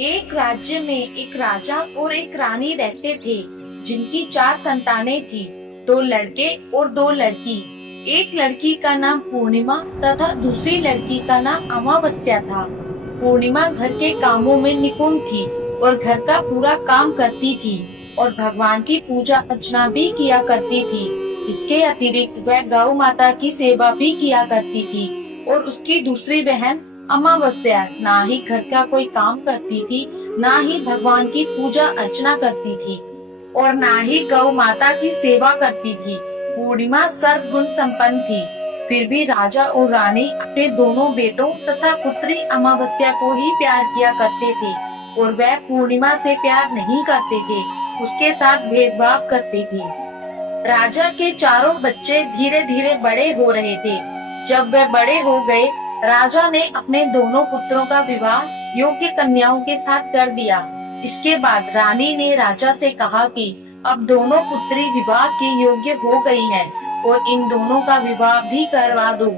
एक राज्य में एक राजा और एक रानी रहते थे, जिनकी 4 संतानें थी, 2 लड़के और 2 लड़की। एक लड़की का नाम पूर्णिमा तथा दूसरी लड़की का नाम अमावस्या था। पूर्णिमा घर के कामों में निपुण थी और घर का पूरा काम करती थी और भगवान की पूजा अर्चना भी किया करती थी। इसके अतिरिक्त वह गौ माता की सेवा भी किया करती थी और उसकी दूसरी बहन अमावस्या ना ही घर का कोई काम करती थी, ना ही भगवान की पूजा अर्चना करती थी और ना ही गौ माता की सेवा करती थी। पूर्णिमा सर्वगुण संपन्न थी। फिर भी राजा और रानी अपने दोनों बेटों तथा पुत्री अमावस्या को ही प्यार किया करते थे और वह पूर्णिमा से प्यार नहीं करते थे, उसके साथ भेदभाव करते थे। राजा के चारों बच्चे धीरे धीरे बड़े हो रहे थे। जब वे बड़े हो गए, राजा ने अपने दोनों पुत्रों का विवाह योग्य कन्याओं के साथ कर दिया। इसके बाद रानी ने राजा से कहा कि अब दोनों पुत्री विवाह के योग्य हो गई हैं और इन दोनों का विवाह भी करवा दो।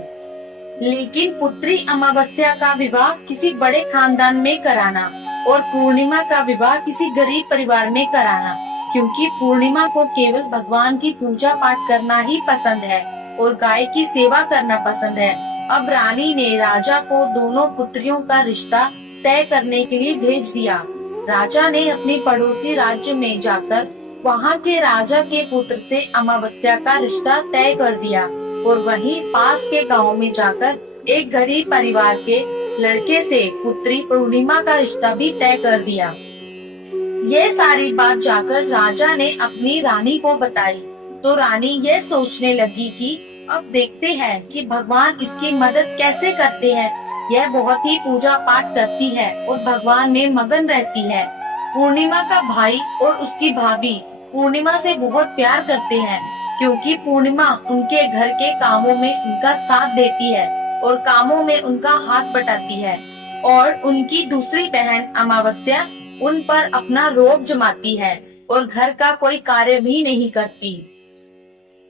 लेकिन पुत्री अमावस्या का विवाह किसी बड़े खानदान में कराना और पूर्णिमा का विवाह किसी गरीब परिवार में कराना, क्योंकि पूर्णिमा को केवल भगवान की पूजा पाठ करना ही पसंद है और गाय की सेवा करना पसंद है। अब रानी ने राजा को दोनों पुत्रियों का रिश्ता तय करने के लिए भेज दिया। राजा ने अपनी पड़ोसी राज्य में जाकर वहाँ के राजा के पुत्र से अमावस्या का रिश्ता तय कर दिया और वहीं पास के गांव में जाकर एक गरीब परिवार के लड़के से पुत्री पूर्णिमा का रिश्ता भी तय कर दिया। ये सारी बात जाकर राजा ने अपनी रानी को बताई, तो रानी ये सोचने लगी कि अब देखते हैं कि भगवान इसकी मदद कैसे करते हैं। यह बहुत ही पूजा पाठ करती है और भगवान में मगन रहती है। पूर्णिमा का भाई और उसकी भाभी पूर्णिमा से बहुत प्यार करते हैं, क्योंकि पूर्णिमा उनके घर के कामों में उनका साथ देती है और कामों में उनका हाथ बटाती है। और उनकी दूसरी बहन अमावस्या उन पर अपना रोब जमाती है और घर का कोई कार्य भी नहीं करती।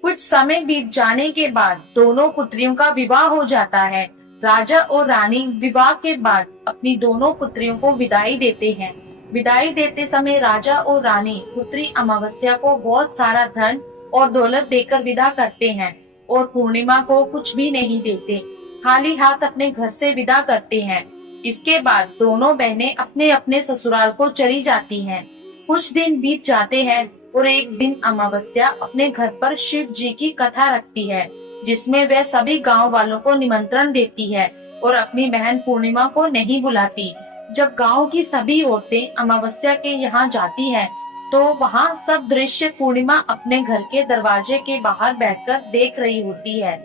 कुछ समय बीत जाने के बाद दोनों पुत्रियों का विवाह हो जाता है। राजा और रानी विवाह के बाद अपनी दोनों पुत्रियों को विदाई देते हैं। विदाई देते समय राजा और रानी पुत्री अमावस्या को बहुत सारा धन और दौलत देकर विदा करते हैं और पूर्णिमा को कुछ भी नहीं देते, खाली हाथ अपने घर से विदा करते हैं। इसके बाद दोनों बहनें अपने अपने ससुराल को चली जाती हैं। कुछ दिन बीत जाते हैं और एक दिन अमावस्या अपने घर पर शिव जी की कथा रखती है, जिसमें वह सभी गांव वालों को निमंत्रण देती है और अपनी बहन पूर्णिमा को नहीं बुलाती। जब गांव की सभी औरतें अमावस्या के यहाँ जाती हैं, तो वहाँ सब दृश्य पूर्णिमा अपने घर के दरवाजे के बाहर बैठकर देख रही होती है।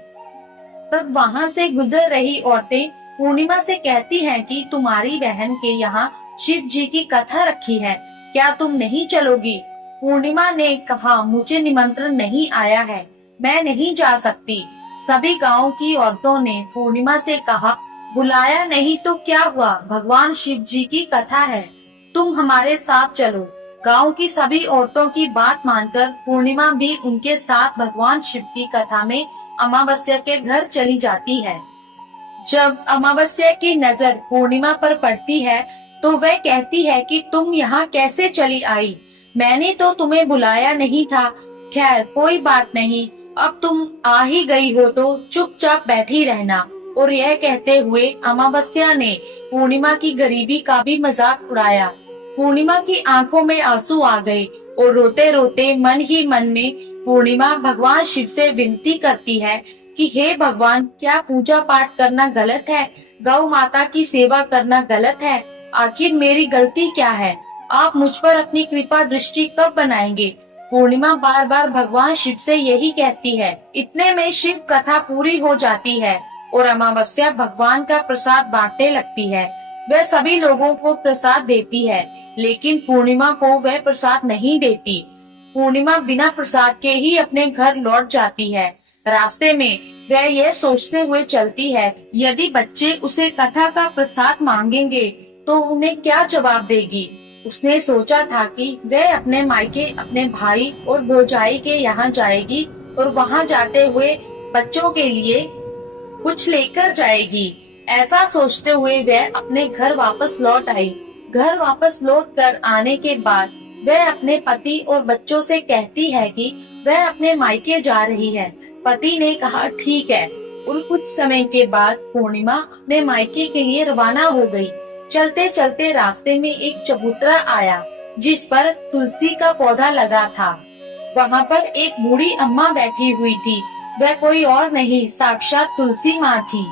तब वहाँ से गुजर रही औरतें पूर्णिमा से कहती हैं कि तुम्हारी बहन के यहाँ शिव जी की कथा रखी है, क्या तुम नहीं चलोगी? पूर्णिमा ने कहा, मुझे निमंत्रण नहीं आया है, मैं नहीं जा सकती। सभी गांव की औरतों ने पूर्णिमा से कहा, बुलाया नहीं तो क्या हुआ, भगवान शिव जी की कथा है, तुम हमारे साथ चलो। गांव की सभी औरतों की बात मानकर पूर्णिमा भी उनके साथ भगवान शिव की कथा में अमावस्या के घर चली जाती है। जब अमावस्या की नजर पूर्णिमा पर पड़ती है, तो वह कहती है कि तुम यहाँ कैसे चली आई, मैंने तो तुम्हें बुलाया नहीं था। खैर कोई बात नहीं, अब तुम आ ही गई हो तो चुपचाप बैठी रहना। और यह कहते हुए अमावस्या ने पूर्णिमा की गरीबी का भी मजाक उड़ाया। पूर्णिमा की आंखों में आंसू आ गए और रोते रोते मन ही मन में पूर्णिमा भगवान शिव से विनती करती है कि हे भगवान, क्या पूजा पाठ करना गलत है? गौ माता की सेवा करना गलत है? आखिर मेरी गलती क्या है? आप मुझ पर अपनी कृपा दृष्टि कब बनाएंगे? पूर्णिमा बार बार भगवान शिव से यही कहती है। इतने में शिव कथा पूरी हो जाती है और अमावस्या भगवान का प्रसाद बांटने लगती है। वह सभी लोगों को प्रसाद देती है, लेकिन पूर्णिमा को वह प्रसाद नहीं देती। पूर्णिमा बिना प्रसाद के ही अपने घर लौट जाती है। रास्ते में वह यह सोचते हुए चलती है, यदि बच्चे उसे कथा का प्रसाद मांगेंगे तो उन्हें क्या जवाब देगी। उसने सोचा था कि वह अपने मायके अपने भाई और भौजाई के यहाँ जाएगी और वहाँ जाते हुए बच्चों के लिए कुछ लेकर जाएगी। ऐसा सोचते हुए वह अपने घर वापस लौट आई। घर वापस लौट कर आने के बाद वह अपने पति और बच्चों से कहती है कि वह अपने मायके जा रही है। पति ने कहा ठीक है। और कुछ समय के बाद पूर्णिमा अपने मायके के लिए रवाना हो गई। चलते चलते रास्ते में एक चबूतरा आया जिस पर तुलसी का पौधा लगा था। वहाँ पर एक बूढ़ी अम्मा बैठी हुई थी। वह कोई और नहीं, साक्षात तुलसी माँ थी।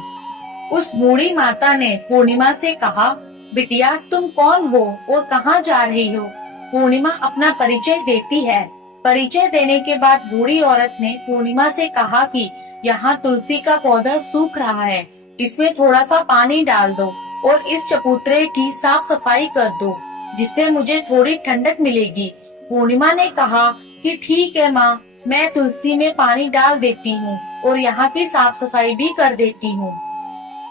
उस बूढ़ी माता ने पूर्णिमा से कहा, बिटिया तुम कौन हो और कहाँ जा रही हो? पूर्णिमा अपना परिचय देती है। परिचय देने के बाद बूढ़ी औरत ने पूर्णिमा से कहा कि यहाँ तुलसी का पौधा सूख रहा है, इसमें थोड़ा सा पानी डाल दो और इस चबूतरे की साफ सफाई कर दो, जिससे मुझे थोड़ी ठंडक मिलेगी। पूर्णिमा ने कहा कि ठीक है माँ, मैं तुलसी में पानी डाल देती हूँ और यहाँ की साफ सफाई भी कर देती हूँ।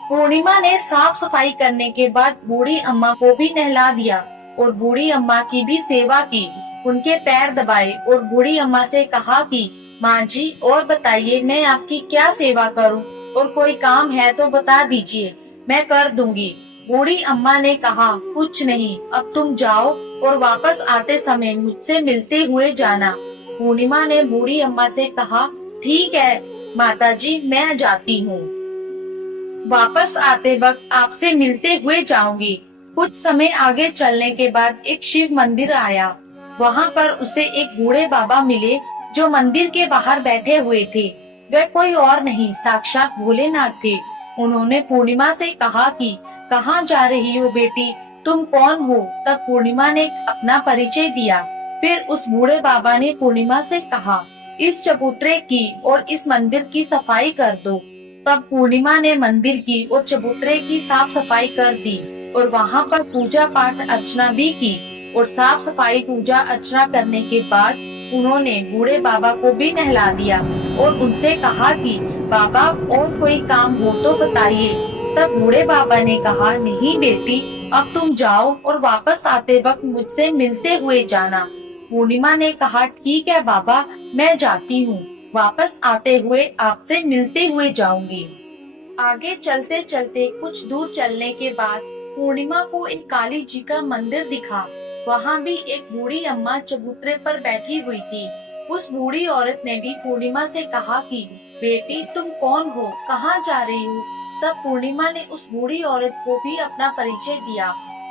पूर्णिमा ने साफ सफाई करने के बाद बूढ़ी अम्मा को भी नहला दिया और बूढ़ी अम्मा की भी सेवा की, उनके पैर दबाए और बूढ़ी अम्मा से कहा कि माँ जी और बताइए मैं आपकी क्या सेवा करूँ, और कोई काम है तो बता दीजिए, मैं कर दूंगी। बूढ़ी अम्मा ने कहा कुछ नहीं, अब तुम जाओ और वापस आते समय मुझसे मिलते हुए जाना। पूर्णिमा ने बूढ़ी अम्मा से कहा ठीक है माताजी, मैं जाती हूँ, वापस आते वक्त आपसे मिलते हुए जाऊंगी। कुछ समय आगे चलने के बाद एक शिव मंदिर आया। वहाँ पर उसे एक बूढ़े बाबा मिले जो मंदिर के बाहर बैठे हुए थे। वे कोई और नहीं, साक्षात भोलेनाथ थे। उन्होंने पूर्णिमा से कहा कि कहाँ जा रही हो बेटी, तुम कौन हो? तब पूर्णिमा ने अपना परिचय दिया। फिर उस बूढ़े बाबा ने पूर्णिमा से कहा इस चबूतरे की और इस मंदिर की सफाई कर दो। तब पूर्णिमा ने मंदिर की और चबूतरे की साफ सफाई कर दी और वहाँ पर पूजा पाठ अर्चना भी की। और साफ सफाई पूजा अर्चना करने के बाद उन्होंने बूढ़े बाबा को भी नहला दिया और उनसे कहा कि बाबा और कोई काम हो तो बताइए। तब बूढ़े बाबा ने कहा नहीं बेटी, अब तुम जाओ और वापस आते वक्त मुझसे मिलते हुए जाना। पूर्णिमा ने कहा ठीक है बाबा, मैं जाती हूँ, वापस आते हुए आपसे मिलते हुए जाऊंगी। आगे चलते चलते कुछ दूर चलने के बाद पूर्णिमा को एक काली जी का मंदिर दिखा। वहाँ भी एक बूढ़ी अम्मा चबूतरे पर बैठी हुई थी। उस बूढ़ी औरत ने भी पूर्णिमा से कहा कि बेटी तुम कौन हो, कहाँ जा रही हो? तब पूर्णिमा ने उस बूढ़ी औरत को भी अपना परिचय दिया।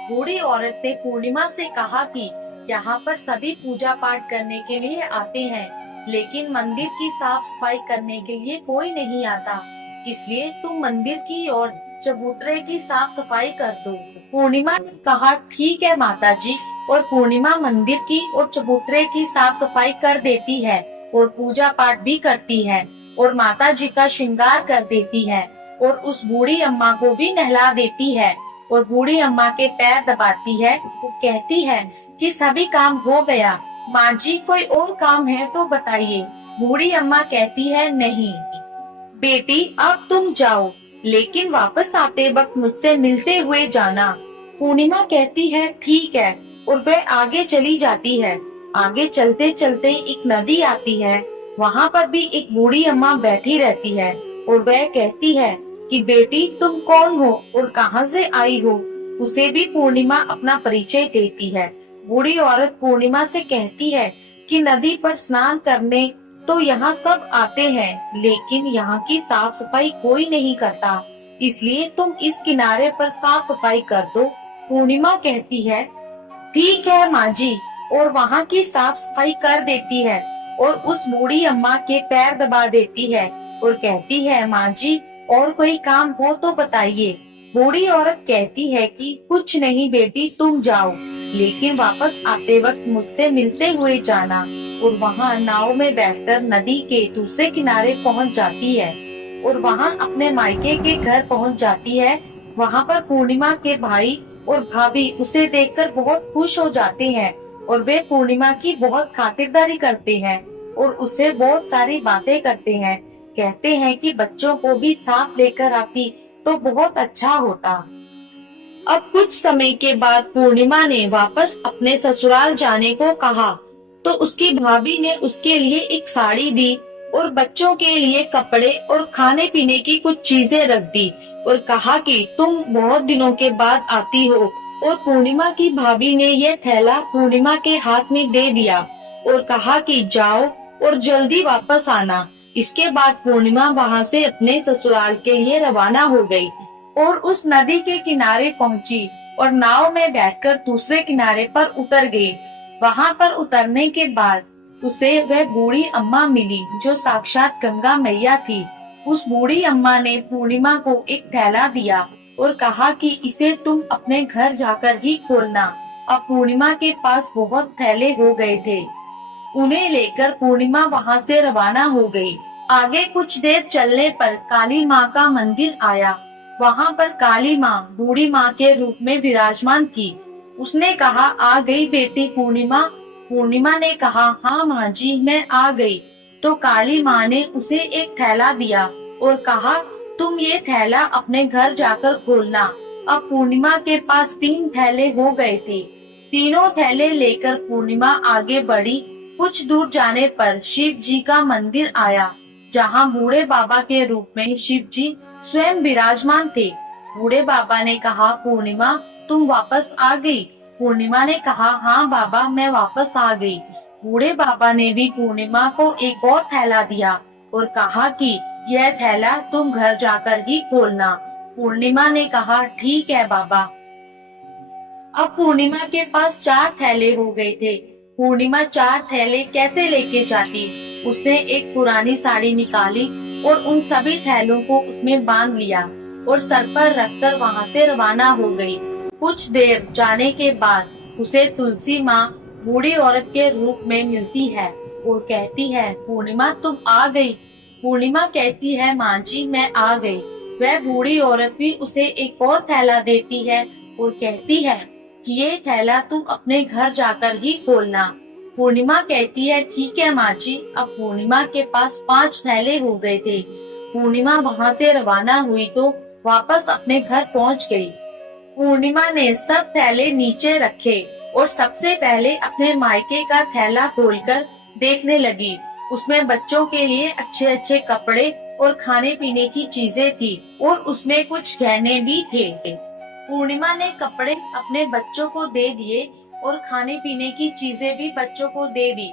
बूढ़ी औरत ने पूर्णिमा से कहा कि यहाँ पर सभी पूजा पाठ करने के लिए आते हैं, लेकिन मंदिर की साफ सफाई करने के लिए कोई नहीं आता, इसलिए तुम मंदिर की और चबूतरे की साफ सफाई कर दो। पूर्णिमा ने कहा ठीक है माताजी, और पूर्णिमा मंदिर की और चबूतरे की साफ सफाई कर देती है और पूजा पाठ भी करती है और माता जी का श्रृंगार कर देती है और उस बूढ़ी अम्मा को भी नहला देती है और बूढ़ी अम्मा के पैर दबाती है। वो कहती है कि सभी काम हो गया, माँ जी कोई और काम है तो बताइए। बूढ़ी अम्मा कहती है नहीं बेटी, अब तुम जाओ, लेकिन वापस आते वक्त मुझसे मिलते हुए जाना। पूर्णिमा कहती है ठीक है और वह आगे चली जाती है। आगे चलते चलते एक नदी आती है। वहाँ पर भी एक बूढ़ी अम्मा बैठी रहती है और वह कहती है कि बेटी तुम कौन हो और कहाँ से आई हो? उसे भी पूर्णिमा अपना परिचय देती है। बूढ़ी औरत पूर्णिमा से कहती है कि नदी पर स्नान करने तो यहाँ सब आते हैं, लेकिन यहाँ की साफ सफाई कोई नहीं करता, इसलिए तुम इस किनारे पर साफ सफाई कर दो। पूर्णिमा कहती है ठीक है माँ जी, और वहाँ की साफ सफाई कर देती है और उस बूढ़ी अम्मा के पैर दबा देती है और कहती है माँ जी और कोई काम हो तो बताइए। बूढ़ी औरत कहती है कि कुछ नहीं बेटी, तुम जाओ, लेकिन वापस आते वक्त मुझसे मिलते हुए जाना। और वहाँ नाव में बैठकर नदी के दूसरे किनारे पहुँच जाती है और वहाँ अपने मायके के घर पहुँच जाती है। वहाँ पर पूर्णिमा के भाई और भाभी उसे देखकर बहुत खुश हो जाते हैं और वे पूर्णिमा की बहुत खातिरदारी करते हैं और उसे बहुत सारी बातें करते हैं। कहते हैं कि बच्चों को भी साथ लेकर आती तो बहुत अच्छा होता। अब कुछ समय के बाद पूर्णिमा ने वापस अपने ससुराल जाने को कहा तो उसकी भाभी ने उसके लिए एक साड़ी दी और बच्चों के लिए कपड़े और खाने पीने की कुछ चीजें रख दी और कहा कि तुम बहुत दिनों के बाद आती हो और पूर्णिमा की भाभी ने यह थैला पूर्णिमा के हाथ में दे दिया और कहा कि जाओ और जल्दी वापस आना। इसके बाद पूर्णिमा वहाँ से अपने ससुराल के लिए रवाना हो गई और उस नदी के किनारे पहुँची और नाव में बैठकर दूसरे किनारे पर उतर गई। वहाँ पर उतरने के बाद उसे वह बूढ़ी अम्मा मिली जो साक्षात गंगा मैया थी। उस बूढ़ी अम्मा ने पूर्णिमा को एक थैला दिया और कहा कि इसे तुम अपने घर जाकर ही खोलना। अब पूर्णिमा के पास बहुत थैले हो गए थे। उन्हें लेकर पूर्णिमा वहाँ से रवाना हो गई। आगे कुछ देर चलने पर काली माँ का मंदिर आया। वहाँ पर काली माँ बूढ़ी माँ के रूप में विराजमान थी। उसने कहा, आ गई बेटी पूर्णिमा। पूर्णिमा ने कहा, हाँ माँ जी मैं आ गई। तो काली माँ ने उसे एक थैला दिया और कहा, तुम ये थैला अपने घर जाकर खोलना। अब पूर्णिमा के पास 3 थैले हो गए थे। तीनों थैले लेकर पूर्णिमा आगे बढ़ी। कुछ दूर जाने पर शिव जी का मंदिर आया, जहाँ बूढ़े बाबा के रूप में शिव जी स्वयं विराजमान थे। बूढ़े बाबा ने कहा, पूर्णिमा तुम वापस आ गई। पूर्णिमा ने कहा, हाँ बाबा मैं वापस आ गई। बूढ़े बाबा ने भी पूर्णिमा को एक और थैला दिया और कहा कि यह थैला तुम घर जाकर ही खोलना। पूर्णिमा ने कहा, ठीक है बाबा। अब पूर्णिमा के पास 4 थैले हो गए थे। पूर्णिमा 4 थैले कैसे लेके जाती? उसने एक पुरानी साड़ी निकाली और उन सभी थैलों को उसमें बांध लिया और सर पर रखकर वहाँ से रवाना हो गई। कुछ देर जाने के बाद उसे तुलसी माँ बूढ़ी औरत के रूप में मिलती है और कहती है, पूर्णिमा तुम आ गई। पूर्णिमा कहती है, माँ जी मैं आ गई। वह बूढ़ी औरत भी उसे एक और थैला देती है और कहती है कि ये थैला तुम अपने घर जाकर ही खोलना। पूर्णिमा कहती है, ठीक है माँ जी। अब पूर्णिमा के पास 5 थैले हो गए थे। पूर्णिमा वहाँ से रवाना हुई तो वापस अपने घर पहुँच गई। पूर्णिमा ने सब थैले नीचे रखे और सबसे पहले अपने मायके का थैला खोलकर देखने लगी। उसमें बच्चों के लिए अच्छे अच्छे कपड़े और खाने पीने की चीजें थी और उसमें कुछ गहने भी थे। पूर्णिमा ने कपड़े अपने बच्चों को दे दिए और खाने पीने की चीजें भी बच्चों को दे दी।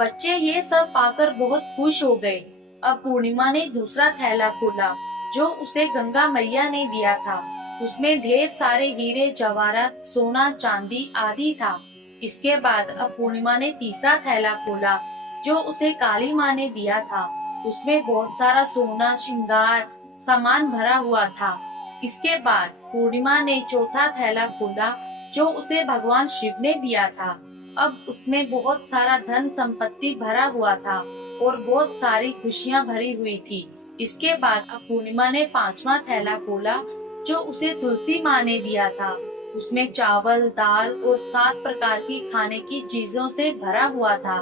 बच्चे ये सब पाकर बहुत खुश हो गए। अब पूर्णिमा ने दूसरा थैला खोला जो उसे गंगा मैया ने दिया था। उसमें ढेर सारे हीरे जवाहरात सोना चांदी आदि था। इसके बाद अब पूर्णिमा ने तीसरा थैला खोला जो उसे काली माँ ने दिया था। उसमें बहुत सारा सोना श्रृंगार सामान भरा हुआ था। इसके बाद पूर्णिमा ने चौथा थैला खोला जो उसे भगवान शिव ने दिया था। अब उसमें बहुत सारा धन संपत्ति भरा हुआ था और बहुत सारी खुशियाँ भरी हुई थी। इसके बाद अब पूर्णिमा ने 5वां थैला खोला जो उसे तुलसी माँ ने दिया था। उसमें चावल दाल और 7 प्रकार की खाने की चीजों से भरा हुआ था।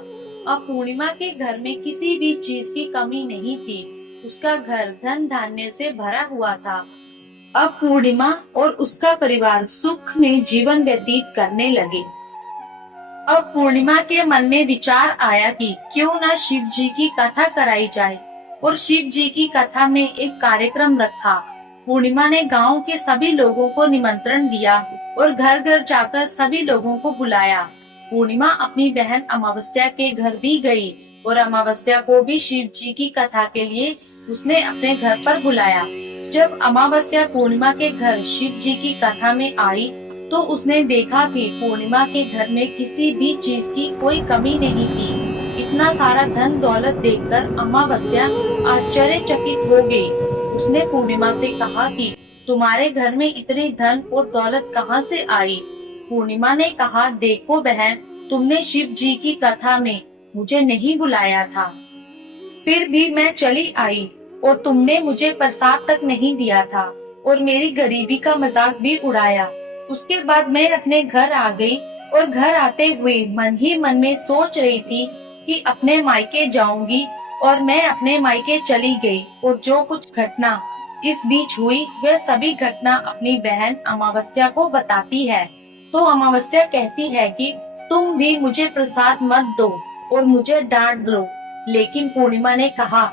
अब पूर्णिमा के घर में किसी भी चीज की कमी नहीं थी। उसका घर धन धान्य से भरा हुआ था। अब पूर्णिमा और उसका परिवार सुख में जीवन व्यतीत करने लगे। अब पूर्णिमा के मन में विचार आया कि क्यों न शिव जी की कथा कराई जाए और शिव जी की कथा में एक कार्यक्रम रखा। पूर्णिमा ने गांव के सभी लोगों को निमंत्रण दिया और घर घर जाकर सभी लोगों को बुलाया। पूर्णिमा अपनी बहन अमावस्या के घर भी गई और अमावस्या को भी शिव जी की कथा के लिए उसने अपने घर पर बुलाया। जब अमावस्या पूर्णिमा के घर शिव जी की कथा में आई तो उसने देखा कि पूर्णिमा के घर में किसी भी चीज की कोई कमी नहीं थी। इतना सारा धन दौलत देखकर अमावस्या आश्चर्यचकित हो गई। उसने पूर्णिमा से कहा कि तुम्हारे घर में इतनी धन और दौलत कहाँ से आई? पूर्णिमा ने कहा, देखो बहन, तुमने शिव जी की कथा में मुझे नहीं बुलाया था, फिर भी मैं चली आई और तुमने मुझे प्रसाद तक नहीं दिया था और मेरी गरीबी का मजाक भी उड़ाया। उसके बाद मैं अपने घर आ गई और घर आते हुए मन ही मन में सोच रही थी कि अपने मायके जाऊंगी और मैं अपने मायके चली गई और जो कुछ घटना इस बीच हुई वह सभी घटना अपनी बहन अमावस्या को बताती है। तो अमावस्या कहती है कि तुम भी मुझे प्रसाद मत दो और मुझे डांट दो। लेकिन पूर्णिमा ने कहा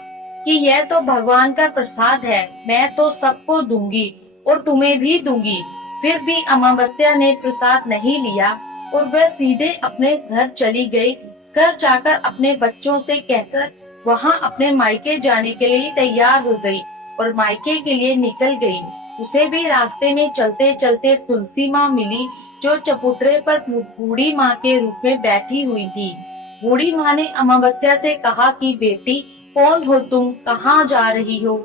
कि यह तो भगवान का प्रसाद है, मैं तो सबको दूंगी और तुम्हें भी दूंगी। फिर भी अमावस्या ने प्रसाद नहीं लिया और वह सीधे अपने घर चली गई। घर जाकर अपने बच्चों से कहकर वहां अपने मायके जाने के लिए तैयार हो गई और मायके के लिए निकल गई। उसे भी रास्ते में चलते चलते तुलसी माँ मिली, जो चबूतरे पर बूढ़ी माँ के रूप में बैठी हुई थी। बूढ़ी माँ ने अमावस्या से कहा कि बेटी, कौन हो तुम, कहाँ जा रही हो?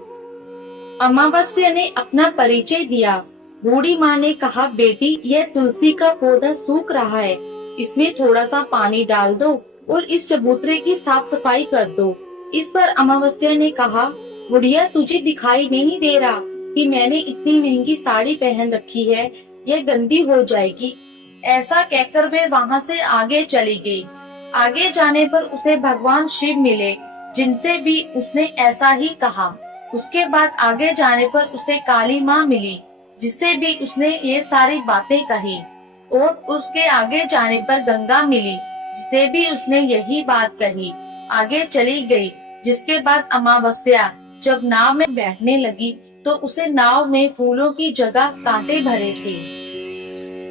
अमावस्या ने अपना परिचय दिया। बूढ़ी माँ ने कहा, बेटी, यह तुलसी का पौधा सूख रहा है, इसमें थोड़ा सा पानी डाल दो और इस चबूतरे की साफ सफाई कर दो। इस पर अमावस्या ने कहा, बुढ़िया, तुझे दिखाई नहीं दे रहा कि मैंने इतनी महंगी साड़ी पहन रखी है, यह गंदी हो जाएगी। ऐसा कहकर वे वहाँ से आगे चली गई। आगे जाने पर उसे भगवान शिव मिले, जिनसे भी उसने ऐसा ही कहा। उसके बाद आगे जाने पर उसे काली माँ मिली, जिससे भी उसने ये सारी बातें कही। और उसके आगे जाने पर गंगा मिली, जिसे भी उसने यही बात कही। आगे चली गई, जिसके बाद अमावस्या जब नाव में बैठने लगी तो उसे नाव में फूलों की जगह कांटे भरे थे।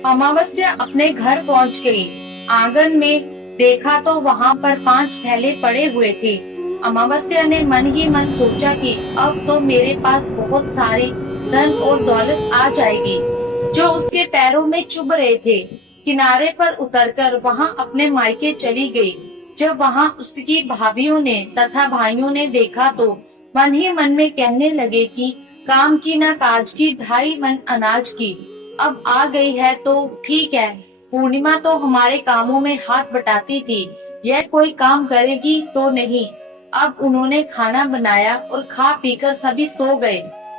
अमावस्या अपने घर पहुंच गई। आंगन में देखा तो वहां पर 5 थैले पड़े हुए थे। अमावस्या ने मन ही मन सोचा कि अब तो मेरे पास बहुत सारी धन और दौलत आ जाएगी, जो उसके पैरों में चुभ रहे थे। किनारे पर उतरकर वहां अपने मायके चली गई। जब वहां उसकी भाभियों ने तथा भाइयों ने देखा तो मन ही मन में कहने लगे कि काम की न काज की, 2.5 मन अनाज की। अब आ गई है तो ठीक है, पूर्णिमा तो हमारे कामों में हाथ बटाती थी, यह कोई काम करेगी तो नहीं। अब उन्होंने खाना बनाया और खा पीकर सभी सो गए।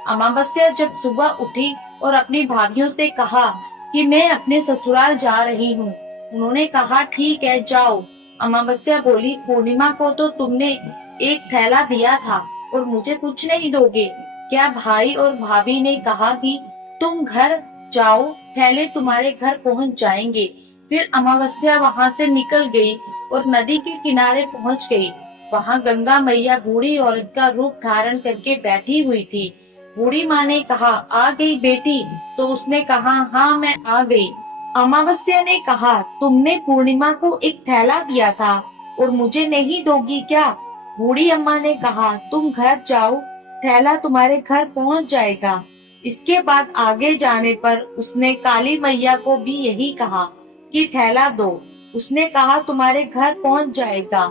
अमावस्या जब सुबह उठी और अपनी भाभियों से कहा कि मैं अपने ससुराल जा रही हूँ। उन्होंने कहा, ठीक है, जाओ। अमावस्या बोली, पूर्णिमा को तो तुमने एक थैला दिया था और मुझे कुछ नहीं दोगे क्या? भाई और भाभी ने कहा कि तुम घर जाओ, थैले तुम्हारे घर पहुँच जाएंगे। फिर अमावस्या वहाँ से निकल गई और नदी के किनारे पहुँच गई। वहाँ गंगा मैया बूढ़ी औरत का रूप धारण करके बैठी हुई थी। बूढ़ी माँ ने कहा, आ गई बेटी? तो उसने कहा, हाँ, मैं आ गई। अमावस्या ने कहा, तुमने पूर्णिमा को एक थैला दिया था और मुझे नहीं दोगी क्या? बूढ़ी अम्मा ने कहा, तुम घर जाओ, थैला तुम्हारे घर पहुँच जाएगा। इसके बाद आगे जाने पर उसने काली मैया को भी यही कहा कि थैला दो। उसने कहा, तुम्हारे घर पहुँच जाएगा।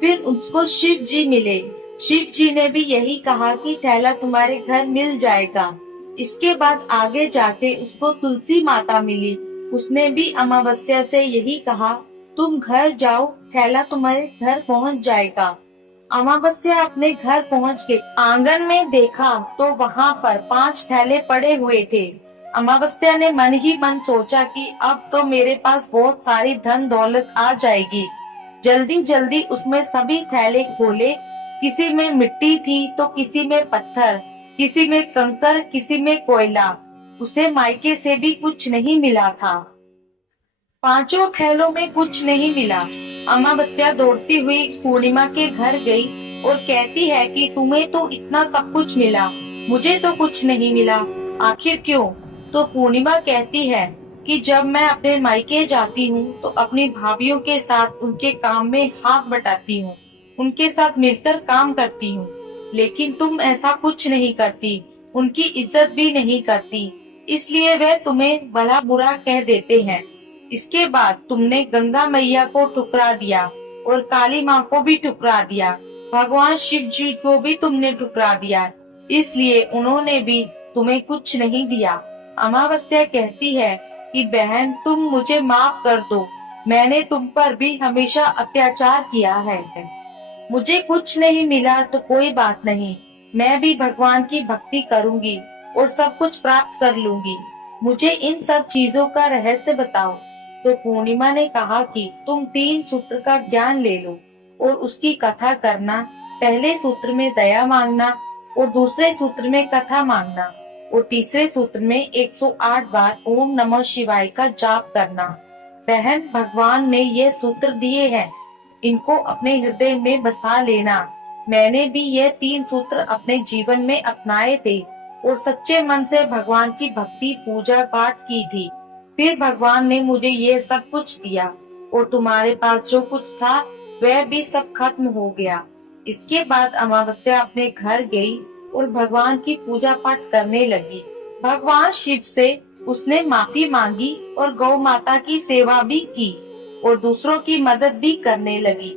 फिर उसको शिव जी मिले। शिव जी ने भी यही कहा कि थैला तुम्हारे घर मिल जाएगा। इसके बाद आगे जाके उसको तुलसी माता मिली। उसने भी अमावस्या से यही कहा, तुम घर जाओ, थैला तुम्हारे घर पहुंच जाएगा। अमावस्या अपने घर पहुंच गई। आंगन में देखा तो वहां पर 5 थैले पड़े हुए थे। अमावस्या ने मन ही मन सोचा कि अब तो मेरे पास बहुत सारी धन दौलत आ जाएगी। जल्दी जल्दी उसमें सभी थैले खोले। किसी में मिट्टी थी तो किसी में पत्थर, किसी में कंकर, किसी में कोयला। उसे मायके से भी कुछ नहीं मिला था। 5 थैलों में कुछ नहीं मिला। अमावस्या दौड़ती हुई पूर्णिमा के घर गई और कहती है कि तुम्हें तो इतना सब कुछ मिला, मुझे तो कुछ नहीं मिला, आखिर क्यों? तो पूर्णिमा कहती है कि जब मैं अपने मायके जाती हूँ तो अपनी भाभीयों के साथ उनके काम में हाथ बटाती हूँ, उनके साथ मिलकर काम करती हूँ, लेकिन तुम ऐसा कुछ नहीं करती, उनकी इज्जत भी नहीं करती, इसलिए वे तुम्हें भला बुरा कह देते हैं। इसके बाद तुमने गंगा मैया को ठुकरा दिया और काली माँ को भी ठुकरा दिया, भगवान शिव जी को भी तुमने ठुकरा दिया, इसलिए उन्होंने भी तुम्हें कुछ नहीं दिया। अमावस्या कहती है कि बहन, तुम मुझे माफ कर दो, मैंने तुम पर भी हमेशा अत्याचार किया है। मुझे कुछ नहीं मिला तो कोई बात नहीं, मैं भी भगवान की भक्ति करूंगी और सब कुछ प्राप्त कर लूंगी। मुझे इन सब चीजों का रहस्य बताओ। तो पूर्णिमा ने कहा कि तुम 3 सूत्र का ज्ञान ले लो और उसकी कथा करना। पहले सूत्र में दया मांगना और दूसरे सूत्र में कथा मांगना और तीसरे सूत्र में 108 बार ओम नमः शिवाय का जाप करना। बहन, भगवान ने ये सूत्र दिए हैं, इनको अपने हृदय में बसा लेना। मैंने भी ये 3 सूत्र अपने जीवन में अपनाए थे, और सच्चे मन से भगवान की भक्ति पूजा पाठ की थी। फिर भगवान ने मुझे ये सब कुछ दिया और तुम्हारे पास जो कुछ था वह भी सब खत्म हो गया। इसके बाद अमावस्या अपने घर गई और भगवान की पूजा पाठ करने लगी। भगवान शिव से उसने माफी मांगी और गौ माता की सेवा भी की और दूसरों की मदद भी करने लगी।